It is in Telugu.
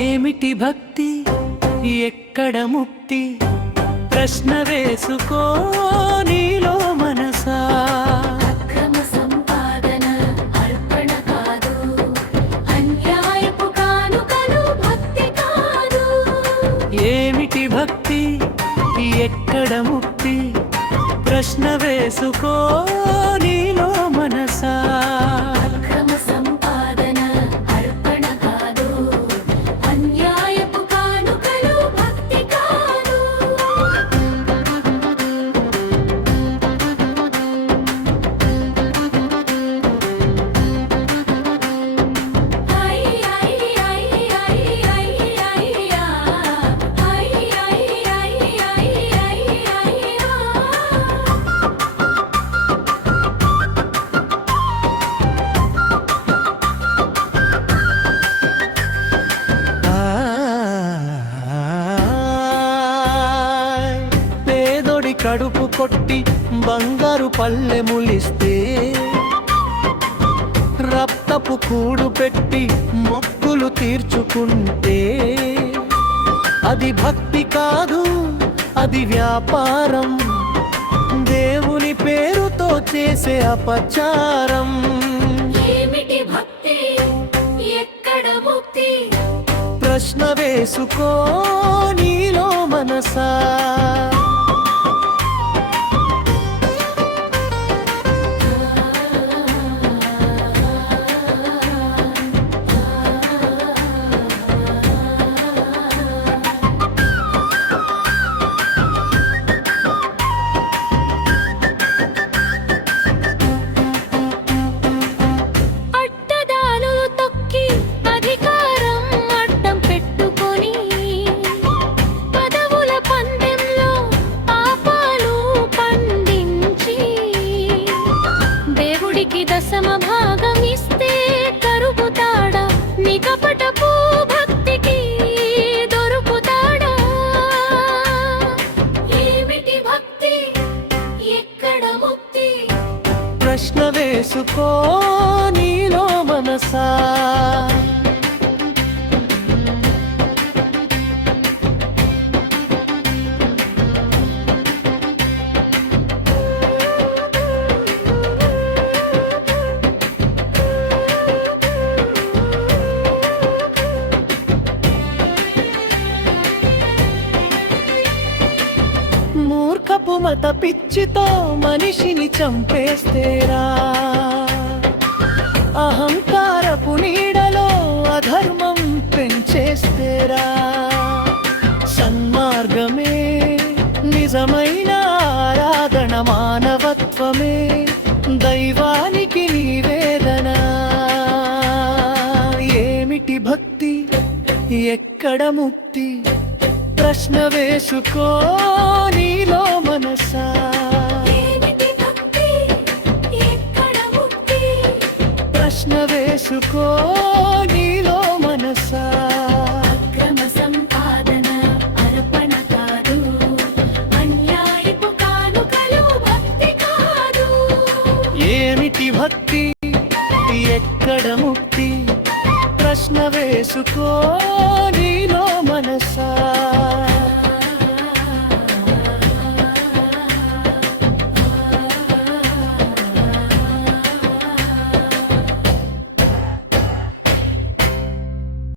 ఏమిటి భక్తి ఎక్కడ ముక్తి ప్రశ్న వేసుకో నీలో మనసా. అక్రమ సంపాదన అర్పణ కాదు, అన్యాయపు కానుకలు భక్తి కాదు. ఏమిటి భక్తి ఎక్కడ ముక్తి ప్రశ్న వేసుకో నీలో మనసా. అక్రమ సంపాదన అర్పణ కాదు, అన్యాయపు కానుకలు భక్తి కాదు. పేదోడి కడుపు కొట్టి బంగారు పల్లెములిస్తే, రక్తపు కూడు పెట్టి మొక్కులు తీర్చుకుంటే, అది భక్తి కాదు అది వ్యాపారం, దేవుని పేరుతో చేసే అపచారం. ఏమిటి భక్తి ఎక్కడ ముక్తి ప్రశ్న వేసుకో నీలో మనసా. అడ్డదారులు తొక్కి అధికారం అడ్డం పెట్టుకొని, పదవుల పందెంలో పాపాలు పండించి, దేవుడికి దశమ భాగం ఇస్తే కరుగుతాడా, నీ కపటపు భక్తికి దొరుకుతాడా. ఏమిటి భక్తి ఎక్కడ ముక్తి ప్రశ్న వేసుకో నీలో మనసా. మూర్ఖపు మత పిచ్చితో మనిషిని చంపేస్తేరా, అహంకారపు నీడలో అధర్మం పెంచేస్తేరా. సన్మార్గమే నిజమైన ఆరాధన, మానవత్వమే దైవానికి నివేదన. ఏమిటి భక్తి ఎక్కడ ముక్తి ప్రశ్న వేసుకో నీలో మనసా. ఏమిటి భక్తి ఎక్కడ ముక్తి ప్రశ్న వేసుకో నీలో మనసా. అక్రమ సంపాదన అర్పణ కాదు, అన్యాయపు కానుకలు భక్తి కాదు. ఏమిటి భక్తి ఎక్కడ ముక్తి ప్రశ్న వేసుకో నీలో మనసా.